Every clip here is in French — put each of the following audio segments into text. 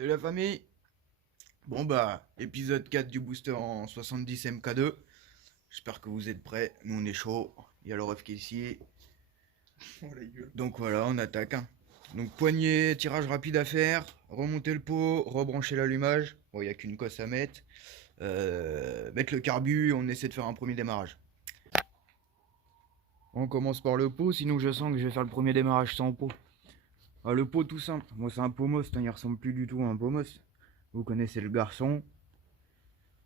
Salut la famille. Bon bah, épisode 4 du booster en 70 MK2. J'espère que vous êtes prêts. Nous on est chaud. Il y a le ref qui est ici. Oh la gueule. Donc voilà, on attaque. Donc poignée, tirage rapide à faire. Remonter le pot, rebrancher l'allumage. Bon, il n'y a qu'une cosse à mettre. Mettre le carbu, on essaie de faire un premier démarrage. On commence par le pot, sinon je sens que je vais faire le premier démarrage sans pot. Ah, le pot tout simple. Moi c'est un pomos, il ressemble plus du tout à un pomos. Vous connaissez le garçon.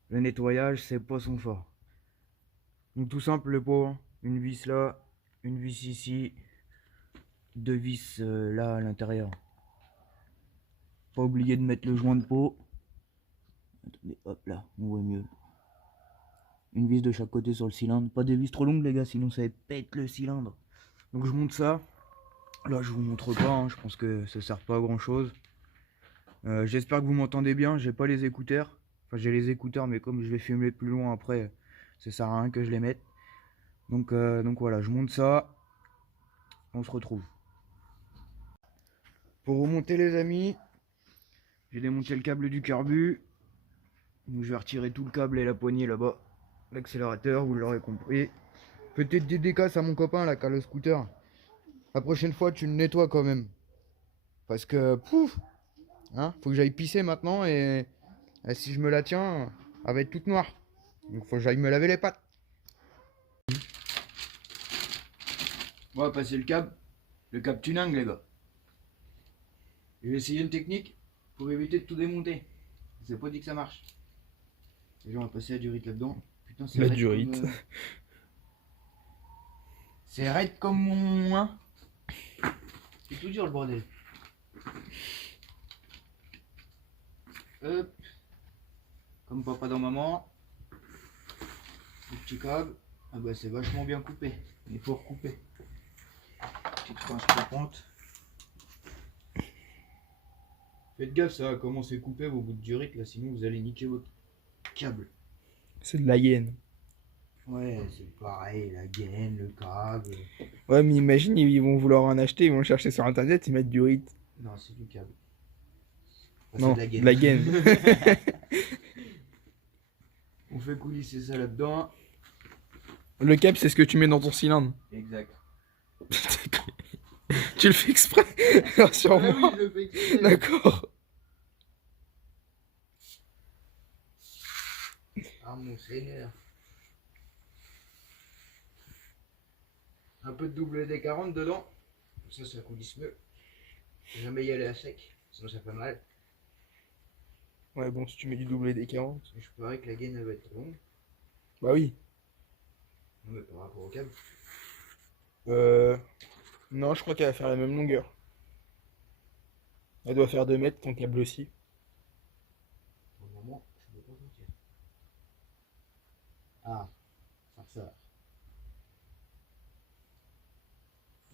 Le nettoyage, c'est pas son fort. Donc tout simple le pot, hein. Une vis là, une vis ici, deux vis là à l'intérieur. Pas oublier de mettre le joint de pot. Attendez, hop là, on voit mieux. Une vis de chaque côté sur le cylindre. Pas des vis trop longues les gars, sinon ça pète le cylindre. Donc je monte ça. Là je vous montre pas, hein. Je pense que ça sert pas à grand chose. J'espère que vous m'entendez bien, j'ai pas les écouteurs. Enfin j'ai les écouteurs mais comme je vais filmer plus loin après, ça sert à rien que je les mette. Donc voilà, je monte ça. On se retrouve. Pour remonter les amis, j'ai démonté le câble du carbu. Donc je vais retirer tout le câble et la poignée là-bas. L'accélérateur, vous l'aurez compris. Petite dédicace à mon copain là qui a le scooter. La prochaine fois tu le nettoies quand même. Parce que pouf, hein, faut que j'aille pisser maintenant et si je me la tiens, elle va être toute noire. Donc faut que j'aille me laver les pattes. On va passer le câble tuning les gars. Je vais essayer une technique pour éviter de tout démonter. C'est pas dit que ça marche. Déjà on va passer la durite là-dedans. Putain c'est La raide durite. comme, c'est raide comme mon... Hein. C'est tout dur le bordel. Hop. Comme papa dans maman. Le petit câble. Ah bah c'est vachement bien coupé. Il faut recouper. Petite pince coupante. Faites gaffe, ça va commencer à couper vos bouts de durite là, sinon vous allez niquer votre câble. C'est de la hyène. Ouais, c'est pareil, la gaine, le câble. Ouais, mais imagine, ils vont vouloir en acheter, ils vont le chercher sur internet, ils mettent du rite. Non, c'est du câble. Enfin, Non, c'est de la gaine. On fait coulisser ça là-dedans. Le câble, c'est ce que tu mets dans ton cylindre. Exact. Tu le fais exprès. Rassure-moi. Oui, je le fais exprès. D'accord. Ah mon seigneur. Un peu de WD-40 dedans. Ça coulisse mieux. Jamais y aller à sec, sinon ça fait mal. Ouais, bon, si tu mets du WD-40. Je parie que la gaine elle va être longue. Bah oui. Non mais par rapport au câble. Non, je crois qu'elle va faire la même longueur. Elle doit faire 2 mètres, ton câble aussi. Pour le moment, je ne peux pas sentir. Ah, farceur.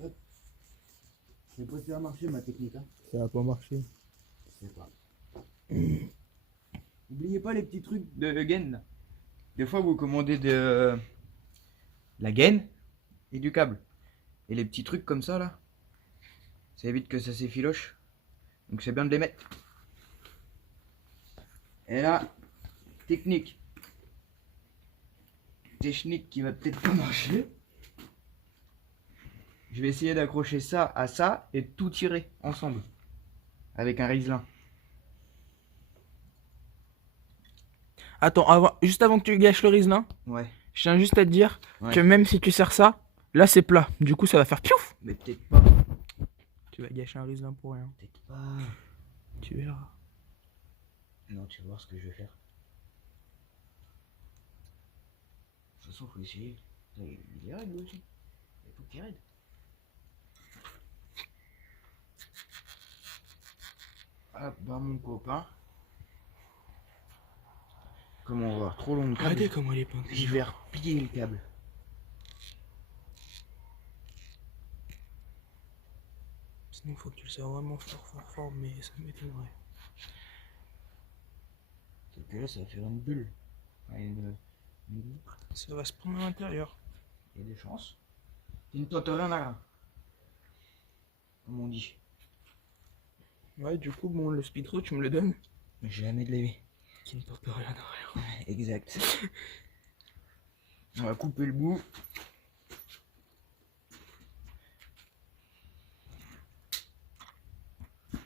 Hop. C'est pas si ça va marcher ma technique, hein. Ça va pas marcher. Je sais pas. N'oubliez pas les petits trucs de gaine là. Des fois vous commandez de la gaine et du câble. Et les petits trucs comme ça là, ça évite que ça s'effiloche. Donc c'est bien de les mettre. Et là, technique. Technique qui va peut-être pas marcher. Je vais essayer d'accrocher ça à ça et tout tirer ensemble. Avec un riselin. Attends, juste avant que tu gâches le riselin, Ouais. je tiens juste à te dire Ouais. que même si tu sers ça, là c'est plat. Du coup, ça va faire piouf. Mais peut-être pas. Tu vas gâcher un riselin pour rien. Peut-être pas. Tu verras. Non, tu vas voir ce que je vais faire. De toute façon, faut essayer. Il est raide lui aussi. Il y a tout qui est raide. Hop, bah mon copain. Comment on va voir trop long le câble. Regardez comment il est peint. Je vais replier le câble. Sinon, faut que tu le sers vraiment fort, mais ça m'étonnerait. Sauf que là, ça va faire une bulle. Enfin, une boucle. Ça va se prendre à l'intérieur. Il y a des chances. Tu ne tentes rien à rien. Comme on dit. Ouais, du coup, bon, le speedro, tu me le donnes. Jamais de la vie. Qui ne peut rien à rien. Exact. On va couper le bout.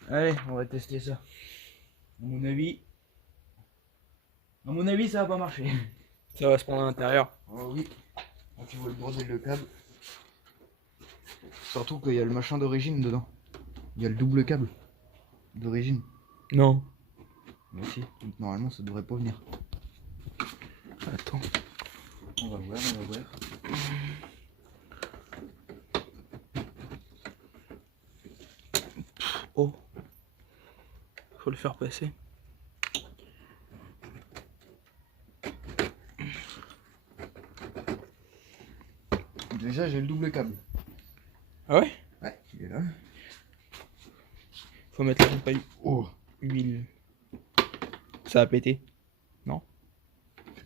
Allez, on va tester ça. À mon avis, ça va pas marcher. Ça va se prendre à l'intérieur. Oh oui. Quand tu vois le bordel de câble. Surtout qu'il y a le machin d'origine dedans. Il y a le double câble d'origine. Non. Mais si, donc normalement ça devrait pas venir. Attends. On va voir. Oh. Faut le faire passer. Déjà j'ai le double câble. Ah ouais? Ouais, il est là. Faut mettre la pompe à Oh, huile. Ça a pété. Non?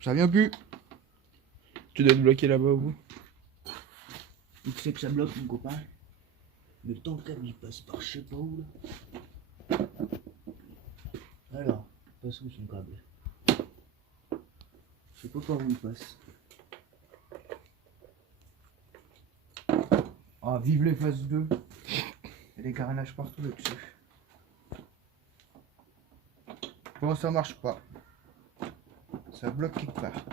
ça vient plus. Tu dois te bloquer là-bas au bout. Tu sais que ça bloque mon copain. Le temps que le câble il passe par je sais pas où là. Alors, passe où son câble? Je sais pas par où il passe. Ah, vive les phases 2. Il y a des carénages partout là-dessus. Bon, ça marche pas. Ça bloque quelque part.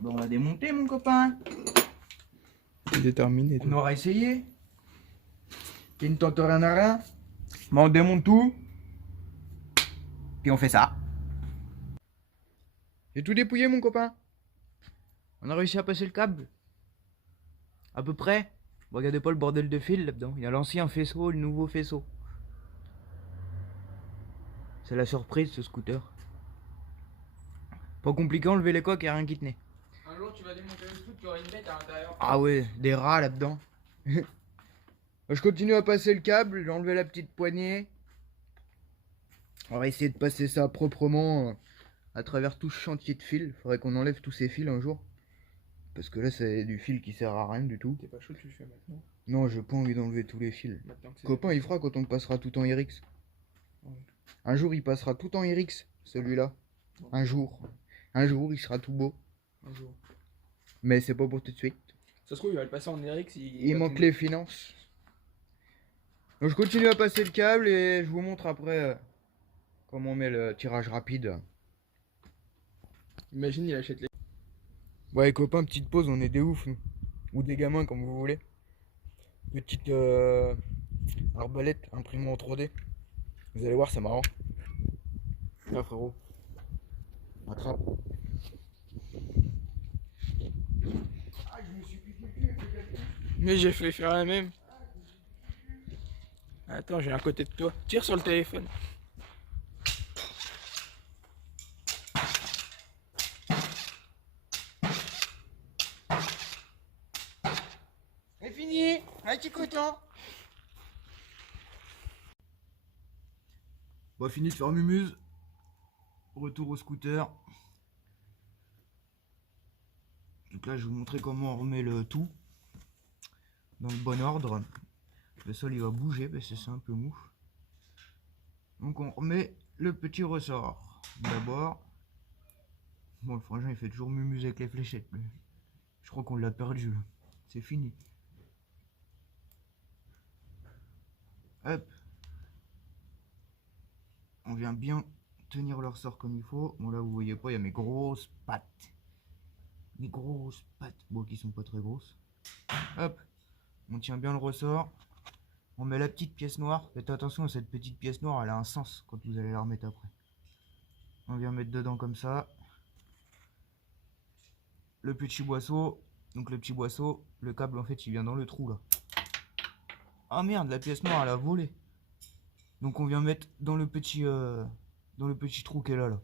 Bon, on va démonter mon copain. C'est déterminé. On aura essayé. Qui ne tente rien à rien. Mais on démonte tout. Puis on fait ça. J'ai tout dépouillé mon copain. On a réussi à passer le câble. À peu près. Bon, regardez pas le bordel de fil là-dedans. Il y a l'ancien faisceau et le nouveau faisceau. C'est la surprise ce scooter. Pas compliqué, enlever les coques et rien qui tenait. Un jour tu vas démonter le truc, tu auras une bête à l'intérieur. Ah ouais, des rats là-dedans. Je continue à passer le câble, j'ai enlevé la petite poignée. On va essayer de passer ça proprement à travers tout ce chantier de fil. Faudrait qu'on enlève tous ces fils un jour. Parce que là c'est du fil qui sert à rien du tout. T'es pas chaud, tu le fais maintenant. Non, j'ai pas envie d'enlever tous les fils. Maintenant que c'est Copain, il fera quand on passera tout en RX. Ouais. Un jour il passera tout en RX, celui-là. Ouais. Un jour. Un jour il sera tout beau. Un jour. Mais c'est pas pour tout de suite. Ça se trouve, il va le passer en RX. Il manque les finances. Donc je continue à passer le câble et je vous montre après comment on met le tirage rapide. Imagine, il achète les. Ouais copains, petite pause, on est des oufs nous. Ou des gamins comme vous voulez. Petite arbalète imprimée en 3D. Vous allez voir, c'est marrant. Là frérot. Attrape. Ah, je me suis piqué le cul, Mais j'ai fait faire la même. Attends, j'ai un côté de toi. Tire sur le téléphone. C'est fini, un petit coton. Bon, fini de faire mumuse. Retour au scooter. Donc là, je vais vous montrer comment on remet le tout dans le bon ordre. Le sol il va bouger parce que c'est un peu mou. Donc on remet le petit ressort. D'abord. Bon, le frangin il fait toujours mumuse avec les fléchettes. Mais je crois qu'on l'a perdu. C'est fini. Hop. On vient bien tenir le ressort comme il faut. Bon là vous voyez pas, il y a mes grosses pattes. Mes grosses pattes. Bon qui sont pas très grosses. Hop. On tient bien le ressort. On met la petite pièce noire. Faites attention à cette petite pièce noire, elle a un sens quand vous allez la remettre après. On vient mettre dedans comme ça. Le petit boisseau. Donc le petit boisseau, le câble en fait il vient dans le trou là. Ah merde, la pièce noire elle a volé. Donc on vient mettre dans le petit trou qu'elle a là.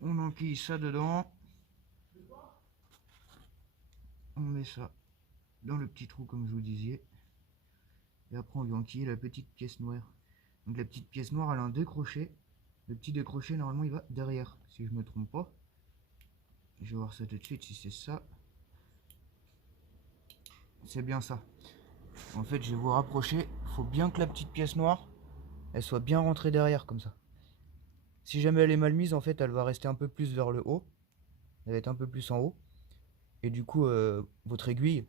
On enquille ça dedans. On met ça dans le petit trou comme je vous disais. Et après on vient enquiller la petite pièce noire. Donc la petite pièce noire elle a un décroché. Le petit décroché normalement il va derrière. Si je me trompe pas. Je vais voir ça tout de suite si c'est ça. C'est bien ça. En fait, je vais vous rapprocher. Faut bien que la petite pièce noire, elle soit bien rentrée derrière, comme ça. Si jamais elle est mal mise, en fait, elle va rester un peu plus vers le haut. Elle va être un peu plus en haut. Et du coup, votre aiguille,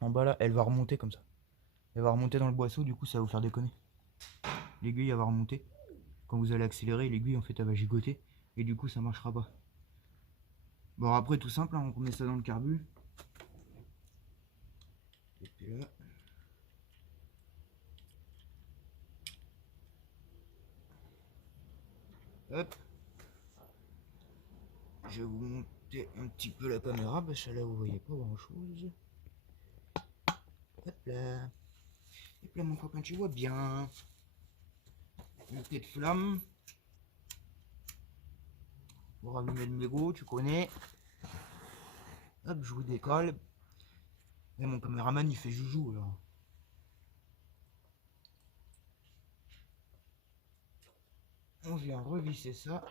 en bas là, elle va remonter comme ça. Elle va remonter dans le boisseau, du coup, ça va vous faire déconner. L'aiguille, elle va remonter. Quand vous allez accélérer, l'aiguille, en fait, elle va gigoter. Et du coup, ça marchera pas. Bon, après, tout simple, hein, on remet ça dans le carbu. Et puis là. Hop. Je vais vous monter un petit peu la caméra, parce que là, vous voyez pas grand chose. Hop là. Hop là, mon copain, tu vois bien. Montée de flamme. Pour allumer le mégot, tu connais. Hop, je vous décolle. Et mon caméraman, il fait joujou, alors. On vient revisser ça.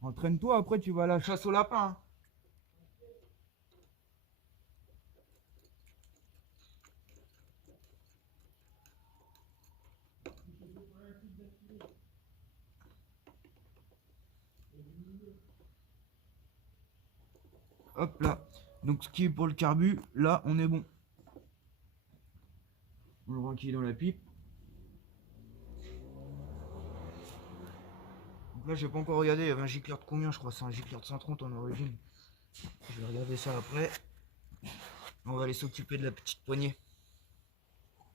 Entraîne-toi, après tu vas à la chasse au lapin. Hop là. Donc ce qui est pour le carbu, là on est bon. On le renquille dans la pipe. Donc là j'ai pas encore regardé, il y avait un gicleur de combien je crois, c'est un gicleur de 130 en origine. Je vais regarder ça après. On va aller s'occuper de la petite poignée.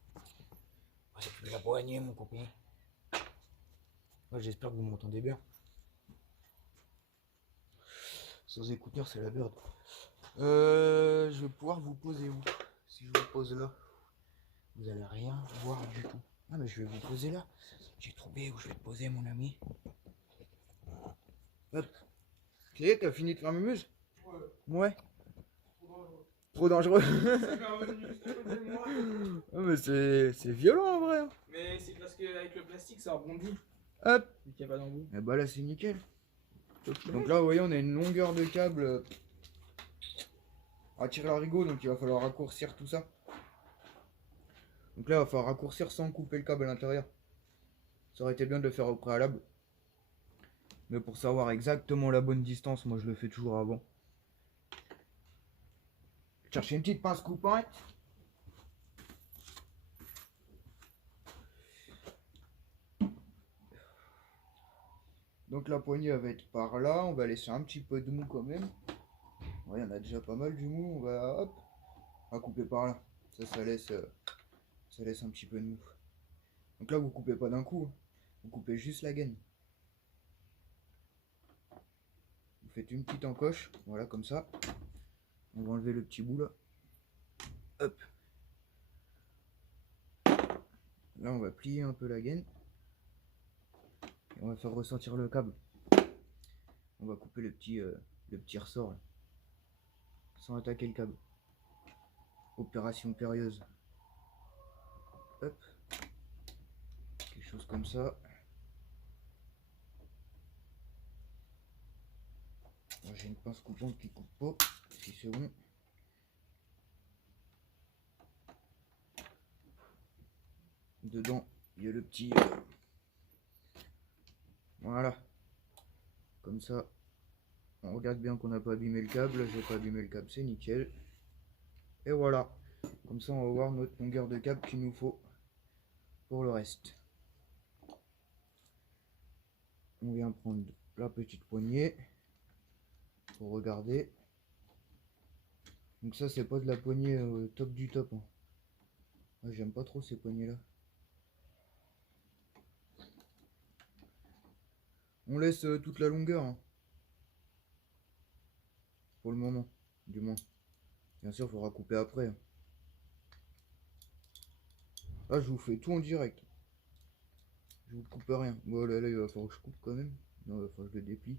On va s'occuper de la poignée mon copain. Ouais, j'espère que vous m'entendez bien. Sans écouteurs c'est la merde. Je vais pouvoir vous poser où? Si je vous pose là, vous allez rien voir du tout. Ah mais je vais vous poser là. J'ai trouvé où je vais te poser mon ami. Hop. Ça y est, t'as fini de faire mumuse? Ouais. Trop dangereux. Ah, mais c'est violent en vrai. Mais c'est parce qu'avec le plastique ça rebondit. Hop. Il n'y a pas d'embout. Et bah là c'est nickel. Donc là vous voyez on a une longueur de câble à tirer l'arigot, donc il va falloir raccourcir tout ça. Donc là il va falloir raccourcir sans couper le câble à l'intérieur. Ça aurait été bien de le faire au préalable. Mais pour savoir exactement la bonne distance, moi je le fais toujours avant. Chercher une petite pince coupante. Donc la poignée elle va être par là, on va laisser un petit peu de mou quand même. Ouais, il y en a déjà pas mal du mou, on va hop, on va couper par là. Ça laisse un petit peu de mou. Donc là vous coupez pas d'un coup, hein. Vous coupez juste la gaine. Vous faites une petite encoche, voilà comme ça. On va enlever le petit bout là. Hop. Là on va plier un peu la gaine. Et on va faire ressortir le câble. On va couper le petit ressort là, sans attaquer le câble. Opération périlleuse. Hop. Quelque chose comme ça. J'ai une pince coupante qui coupe pas. Si c'est bon. Dedans, il y a le petit... Voilà. Comme ça, on regarde bien qu'on n'a pas abîmé le câble. J'ai pas abîmé le câble, c'est nickel. Et voilà. Comme ça, on va voir notre longueur de câble qu'il nous faut pour le reste. On vient prendre la petite poignée pour regarder. Donc ça, c'est pas de la poignée top du top, hein. Ah, j'aime pas trop ces poignées là. On laisse toute la longueur, hein. Pour le moment, du moins. Bien sûr, il faudra couper après, hein. Là, je vous fais tout en direct. Je vous coupe rien. Bon, là, il va falloir que je coupe quand même. Non, il va falloir que je le déplie.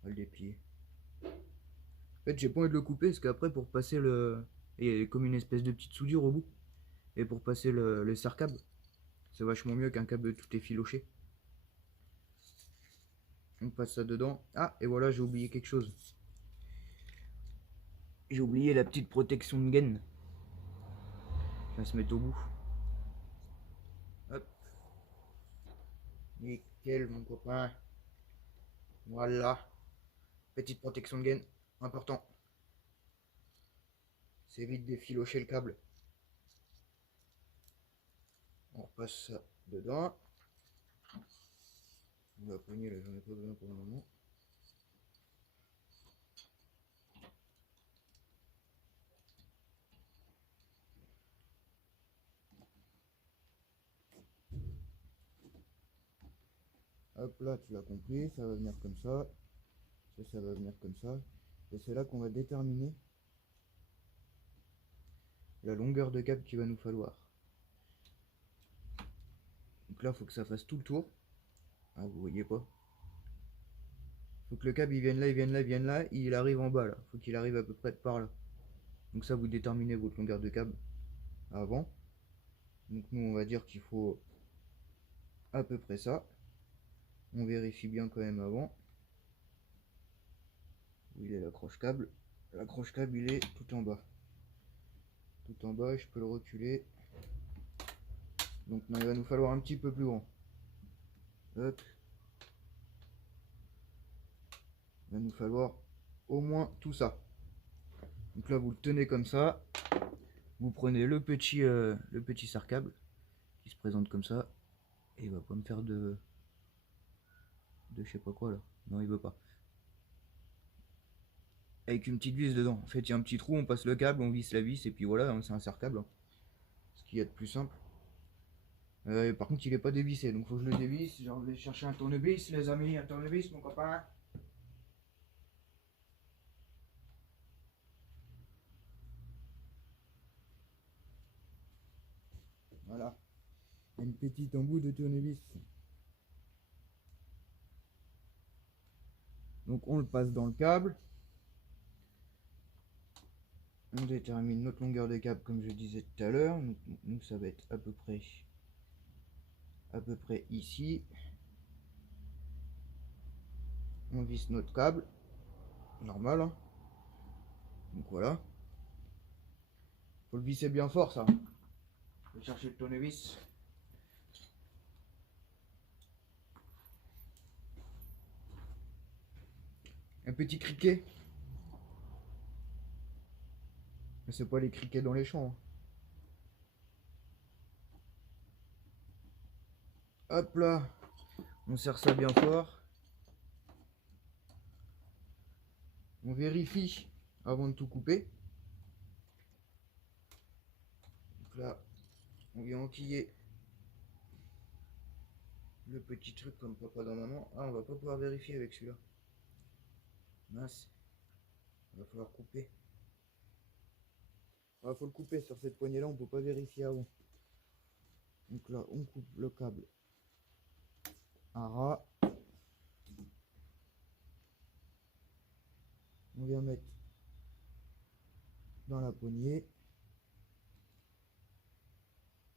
On va le déplier. En fait, j'ai pas envie de le couper parce qu'après, pour passer le... Il y a comme une espèce de petite soudure au bout. Et pour passer le serre-câble, C'est vachement mieux qu'un câble tout effiloché. On passe ça dedans. Ah, et voilà, j'ai oublié quelque chose. J'ai oublié la petite protection de gaine. Ça va se mettre au bout. Hop. Nickel, mon copain. Voilà. Petite protection de gaine. Important. C'est vite d'effilocher le câble. On repasse ça dedans. La poignée, là, j'en ai pas besoin pour le moment. Hop là, tu l'as compris, ça va venir comme ça. Ça va venir comme ça. Et c'est là qu'on va déterminer la longueur de câble qu'il va nous falloir. Donc là, il faut que ça fasse tout le tour. Ah, vous voyez pas. Faut que le câble il vienne là, il vienne là, il vienne là, il arrive en bas là. Faut qu'il arrive à peu près par là. Donc ça, vous déterminez votre longueur de câble avant. Donc nous, on va dire qu'il faut à peu près ça. On vérifie bien quand même avant. Où il est l'accroche-câble? L'accroche-câble, il est tout en bas. Tout en bas, je peux le reculer. Donc non, il va nous falloir un petit peu plus grand. Hop. Il va nous falloir au moins tout ça. Donc là, vous le tenez comme ça. Vous prenez le petit serre-câble qui se présente comme ça. Et il va pas me faire de je sais pas quoi là. Non, il veut pas. Avec une petite vis dedans. En fait, il y a un petit trou, on passe le câble, on visse la vis et puis voilà, c'est un serre-câble. Ce qu'il y a de plus simple. Par contre, il est pas dévissé, donc faut que je le dévisse. Je vais chercher un tournevis, les amis, un tournevis, mon copain. Voilà. Une petite embout de tournevis. Donc on le passe dans le câble. On détermine notre longueur de câble comme je disais tout à l'heure. Nous ça va être à peu près ici. On visse notre câble. Normal. Hein. Donc voilà. Faut le visser bien fort ça. Je vais chercher le tournevis. Un petit criquet. Mais c'est pas les criquets dans les champs. Hein. Hop là. On serre ça bien fort. On vérifie avant de tout couper. Donc là, on vient enquiller le petit truc comme papa dans maman. Ah, on va pas pouvoir vérifier avec celui-là. Mince. Il va falloir couper. Ah, faut le couper sur cette poignée là, on peut pas vérifier avant. Donc là, on coupe le câble à ras. On vient mettre dans la poignée.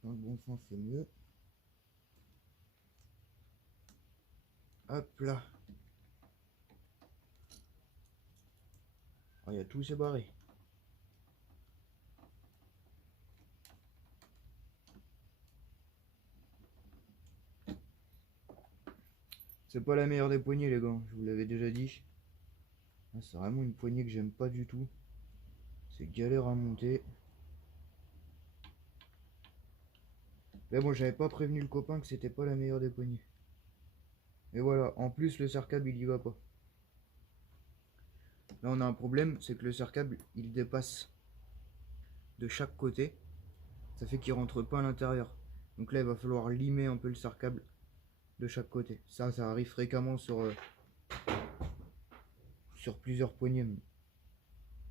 Dans le bon sens, c'est mieux. Hop là. Ah, il y a tout séparé. C'est pas la meilleure des poignées, les gars, je vous l'avais déjà dit. C'est vraiment une poignée que j'aime pas du tout. C'est galère à monter. Mais bon, j'avais pas prévenu le copain que c'était pas la meilleure des poignées. Et voilà, en plus le serre-câble il y va pas. Là on a un problème, c'est que le serre-câble il dépasse de chaque côté. Ça fait qu'il rentre pas à l'intérieur. Donc là il va falloir limer un peu le serre-câble de chaque côté. Ça arrive fréquemment sur plusieurs poignées.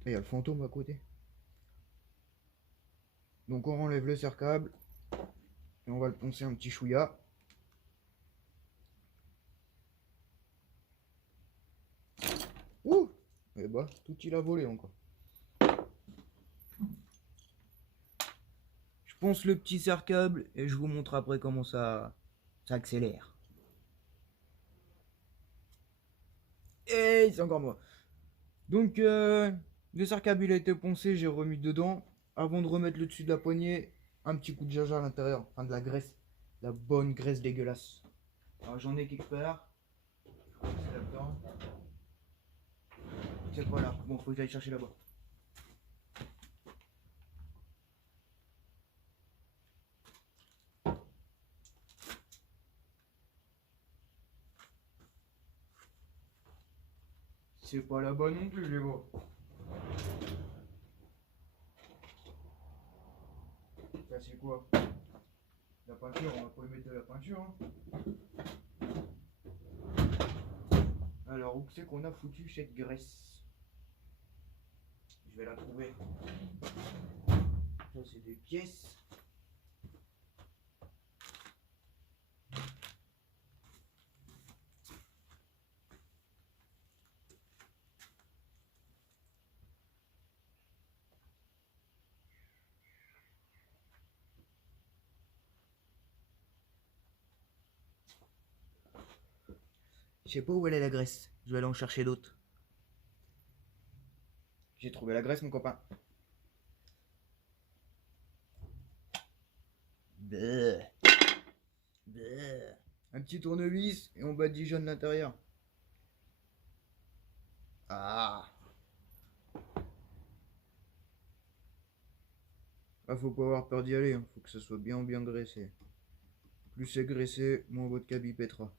Il y a le fantôme à côté. Donc on enlève le serre-câble et on va le poncer un petit chouïa. Ouh! Et bah, tout il a volé encore. Je ponce le petit serre-câble et je vous montre après comment ça accélère. Et c'est encore moi. Donc, le serre-câble il a été poncé, j'ai remis dedans. Avant de remettre le dessus de la poignée, un petit coup de jaja à l'intérieur, enfin de la graisse. La bonne graisse dégueulasse. Alors j'en ai quelque part. C'est là-dedans. C'est pas là. Bon, faut que j'aille chercher là-bas. C'est pas là-bas non plus, je les vois. Ça c'est quoi? La peinture, on va pas y mettre de la peinture. Hein. Alors, où c'est qu'on a foutu cette graisse? Je vais la trouver. Ça c'est des pièces. Je sais pas où elle est la graisse. Je vais aller en chercher d'autres. J'ai trouvé la graisse, mon copain. Bleh. Bleh. Un petit tournevis et on badigeonne l'intérieur. Ah. Ah, faut pas avoir peur d'y aller. Hein. Faut que ça soit bien graissé. Plus c'est graissé, moins votre cabi pètera.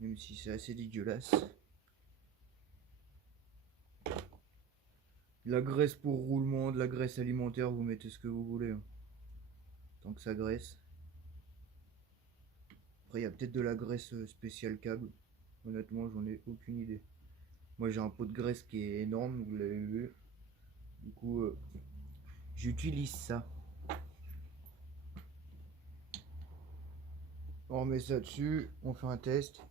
Même si c'est assez dégueulasse. De la graisse pour roulement, de la graisse alimentaire, vous mettez ce que vous voulez. Hein. Tant que ça graisse. Après, il y a peut-être de la graisse spéciale câble. Honnêtement, j'en ai aucune idée. Moi, j'ai un pot de graisse qui est énorme, vous l'avez vu. Du coup, j'utilise ça. On remet ça dessus, on fait un test.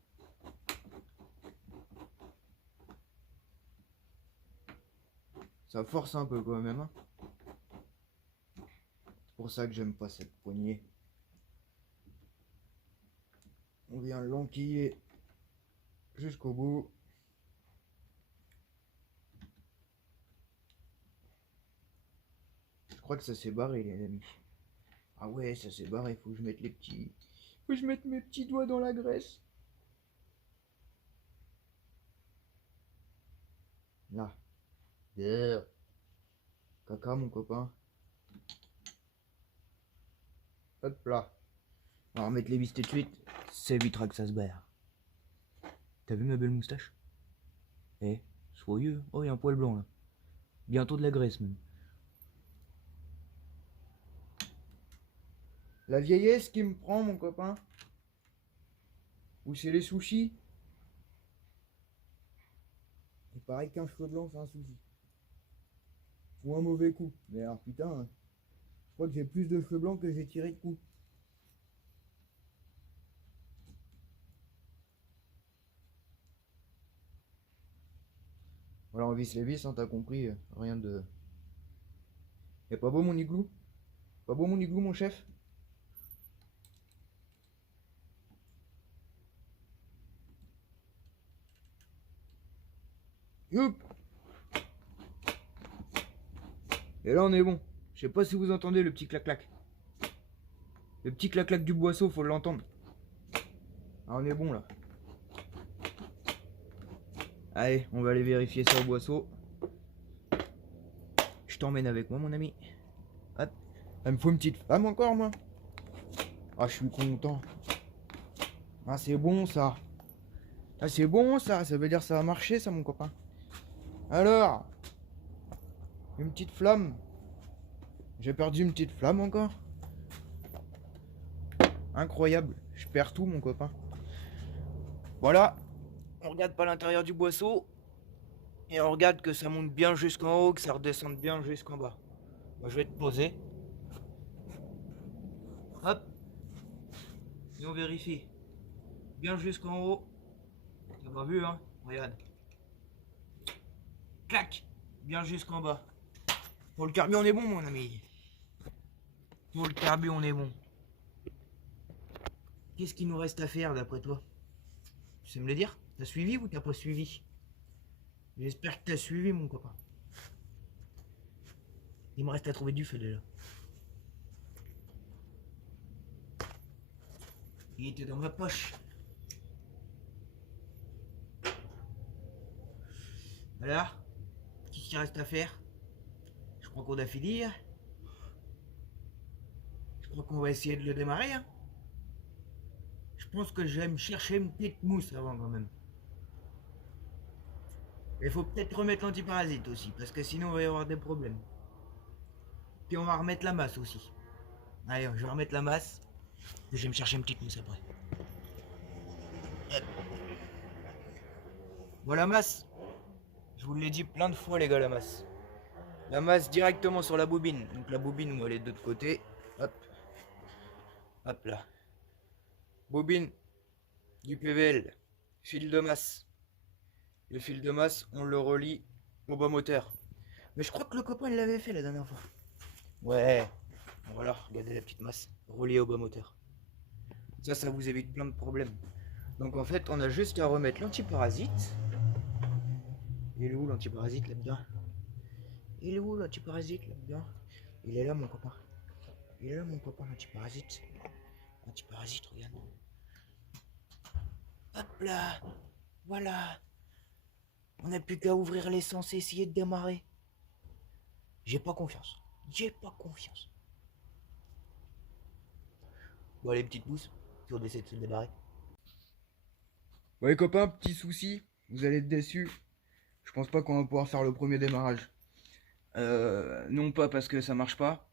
Ça force un peu quand même. Hein. C'est pour ça que j'aime pas cette poignée. On vient l'enquiller jusqu'au bout. Je crois que ça s'est barré les amis. Ah ouais, ça s'est barré, faut que je mette les petits... Faut que je mette mes petits doigts dans la graisse. Là. There. Caca mon copain. Hop là. On va remettre les vis tout de suite. Ça évitera que ça se barre. T'as vu ma belle moustache? Eh, soyeux. Oh, il y a un poil blanc là. Bientôt de la graisse même. La vieillesse qui me prend mon copain. Ou c'est les sushis. Il paraît qu'un cheveu blanc c'est un sushi. Ou un mauvais coup. Mais alors putain, hein, je crois que j'ai plus de cheveux blancs que j'ai tiré de coups. Voilà, on visse les vis, hein, t'as compris. Rien de... Et pas beau mon igloo? Pas beau mon igloo mon chef? Youp! Et là on est bon. Je sais pas si vous entendez le petit clac-clac. Le petit clac-clac du boisseau, faut l'entendre. Ah, on est bon là. Allez, on va aller vérifier ça au boisseau. Je t'emmène avec moi mon ami. Hop. Il me faut une petite flamme encore moi. Ah, je suis content. Ah, c'est bon ça. Ah, c'est bon ça. Ça veut dire que ça va marcher ça mon copain. Alors, une petite flamme. J'ai perdu une petite flamme encore. Incroyable. Je perds tout mon copain. Voilà. On regarde pas l'intérieur du boisseau. Et on regarde que ça monte bien jusqu'en haut, que ça redescende bien jusqu'en bas. Moi, je vais te poser. Hop. Et on vérifie. Bien jusqu'en haut. T'as pas vu, hein? Regarde. Clac. Bien jusqu'en bas. Pour le carburant, on est bon, mon ami. Pour le carbu, on est bon. Qu'est-ce qu'il nous reste à faire d'après toi? Tu sais me le dire? T'as suivi ou t'as pas suivi? J'espère que t'as suivi, mon copain. Il me reste à trouver du feu déjà. Il était dans ma poche. Alors, qu'est-ce qu'il reste à faire? Je crois qu'on a fini. Hein. Je crois qu'on va essayer de le démarrer. Hein. Je pense que je vais me chercher une petite mousse avant quand même. Il faut peut-être remettre l'antiparasite aussi, parce que sinon on va y avoir des problèmes. Puis on va remettre la masse aussi. Allez, je vais remettre la masse. Et je vais me chercher une petite mousse après. Hop. Voilà la masse. Je vous l'ai dit plein de fois les gars, la masse. La masse directement sur la bobine. Donc la bobine, on va aller de l'autre côté. Hop. Hop là. Bobine du PVL. Fil de masse. Le fil de masse, on le relie au bas moteur. Mais je crois que le copain il l'avait fait la dernière fois. Ouais. Voilà, regardez la petite masse reliée au bas moteur. Ça vous évite plein de problèmes. Donc en fait, on a juste à remettre l'antiparasite. Il est où l'antiparasite là-dedans? Il est où l'antiparasite là-dedans? Il est là mon copain. Il est là mon copain l'antiparasite. Antiparasite, regarde. Hop là. Voilà. On n'a plus qu'à ouvrir l'essence et essayer de démarrer. J'ai pas confiance. J'ai pas confiance. Bon allez, petite pousse. Si on essaie de se démarrer. Ouais copains, petit souci. Vous allez être déçus. Je pense pas qu'on va pouvoir faire le premier démarrage. Non pas parce que ça marche pas.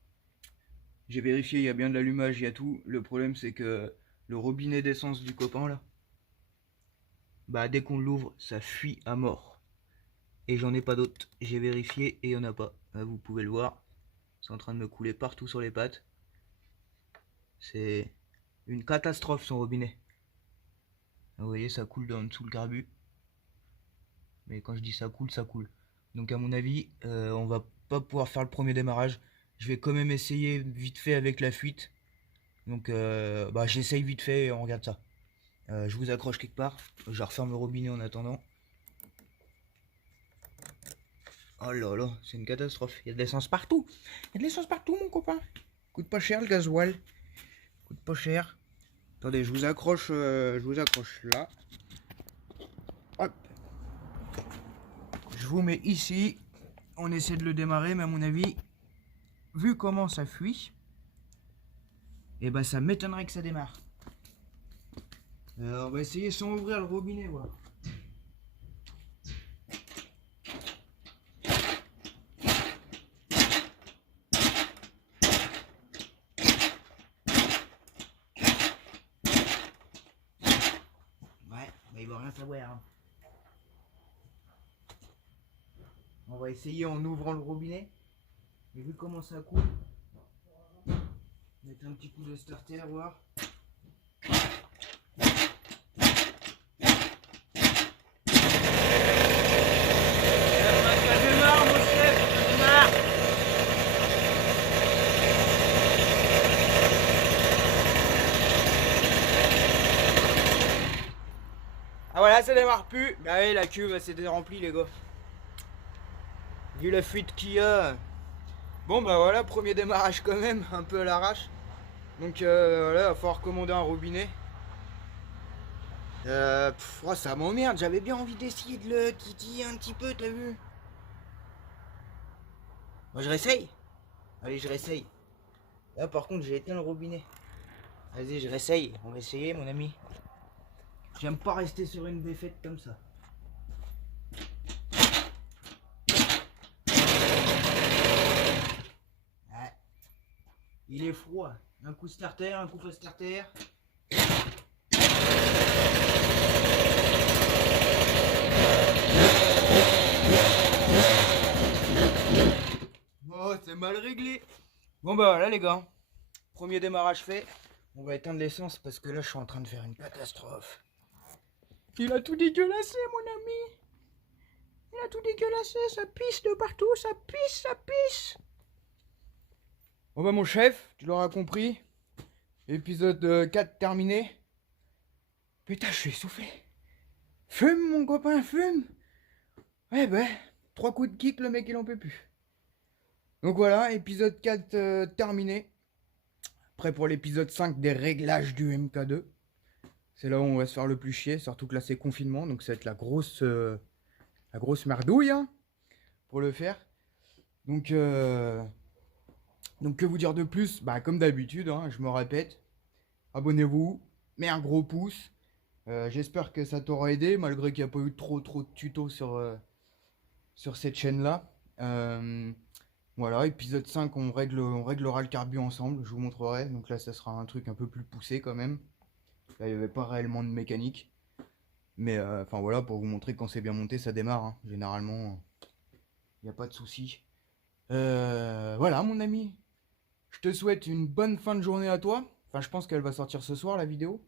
J'ai vérifié, il y a bien de l'allumage, il y a tout. Le problème c'est que le robinet d'essence du copain là, bah dès qu'on l'ouvre, ça fuit à mort. Et j'en ai pas d'autre. J'ai vérifié et il y en a pas. Là, vous pouvez le voir. C'est en train de me couler partout sur les pattes. C'est une catastrophe son robinet. Vous voyez, ça coule en dessous le carbu. Mais quand je dis ça coule, ça coule. Donc à mon avis, on va pas pouvoir faire le premier démarrage. Je vais quand même essayer vite fait avec la fuite. Donc bah, j'essaye vite fait et on regarde ça. Je vous accroche quelque part. Je referme le robinet en attendant. Oh là là, c'est une catastrophe. Il y a de l'essence partout. Il y a de l'essence partout, mon copain. Coûte pas cher le gasoil. Coûte pas cher. Attendez, je vous accroche là. Hop. Je vous mets ici. On essaie de le démarrer, mais à mon avis, vu comment ça fuit, et bah ça m'étonnerait que ça démarre. On va essayer sans ouvrir le robinet, voilà. Ouais, bah il va rien savoir. Hein. On va essayer en ouvrant le robinet. Et vu comment ça coule, mettre un petit coup de starter, voir. Ah voilà, ça démarre plus. Bah oui, la cuve s'est remplie les gars. Vu la fuite qu'il y a. Bon bah voilà, premier démarrage quand même, un peu à l'arrache. Donc voilà, il va falloir commander un robinet. Oh, ça m'emmerde, j'avais bien envie d'essayer de le titiller un petit peu, t'as vu? Moi je réessaye. Allez, je réessaye. Là par contre j'ai éteint le robinet. Vas-y, je réessaye, on va essayer mon ami. J'aime pas rester sur une défaite comme ça. Ouais. Il est froid. Un coup starter, un coup fast starter. Oh, c'est mal réglé. Bon bah voilà les gars. Premier démarrage fait. On va éteindre l'essence parce que là je suis en train de faire une catastrophe. Il a tout dégueulassé mon ami. Il a tout dégueulassé, ça pisse de partout, ça pisse, ça pisse. Bon bah mon chef, tu l'auras compris. Épisode 4 terminé. Putain, je suis essoufflé. Fume mon copain, fume. Ouais bah, 3 coups de kick, le mec il en peut plus. Donc voilà, épisode 4 terminé. Prêt pour l'épisode 5 des réglages du MK2. C'est là où on va se faire le plus chier, surtout que là c'est confinement, donc ça va être la grosse merdouille hein, pour le faire. Donc que vous dire de plus? Bah comme d'habitude, hein, je me répète, abonnez-vous, mets un gros pouce. J'espère que ça t'aura aidé, malgré qu'il n'y a pas eu trop de tutos sur cette chaîne-là. Voilà, épisode 5, on réglera le carbu ensemble, je vous montrerai. Donc là, ça sera un truc un peu plus poussé quand même. Là, il n'y avait pas réellement de mécanique. Mais enfin voilà, pour vous montrer que quand c'est bien monté, ça démarre. Hein. Généralement, il n'y a pas de souci. Voilà, mon ami. Je te souhaite une bonne fin de journée à toi. Enfin, je pense qu'elle va sortir ce soir, la vidéo.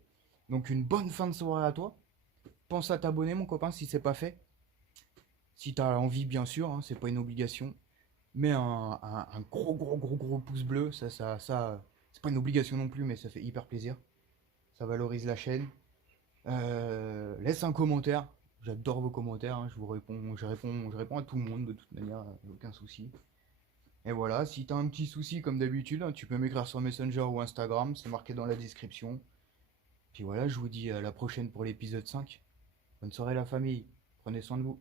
Donc une bonne fin de soirée à toi. Pense à t'abonner, mon copain, si c'est pas fait. Si t'as envie, bien sûr, hein, c'est pas une obligation. Mets un gros pouce bleu. Ça, c'est pas une obligation non plus, mais ça fait hyper plaisir. Ça valorise la chaîne. Laisse un commentaire. J'adore vos commentaires. Hein, je réponds à tout le monde de toute manière, aucun souci. Et voilà, si t'as un petit souci comme d'habitude, hein, tu peux m'écrire sur Messenger ou Instagram, c'est marqué dans la description. Puis voilà, je vous dis à la prochaine pour l'épisode 5. Bonne soirée la famille, prenez soin de vous.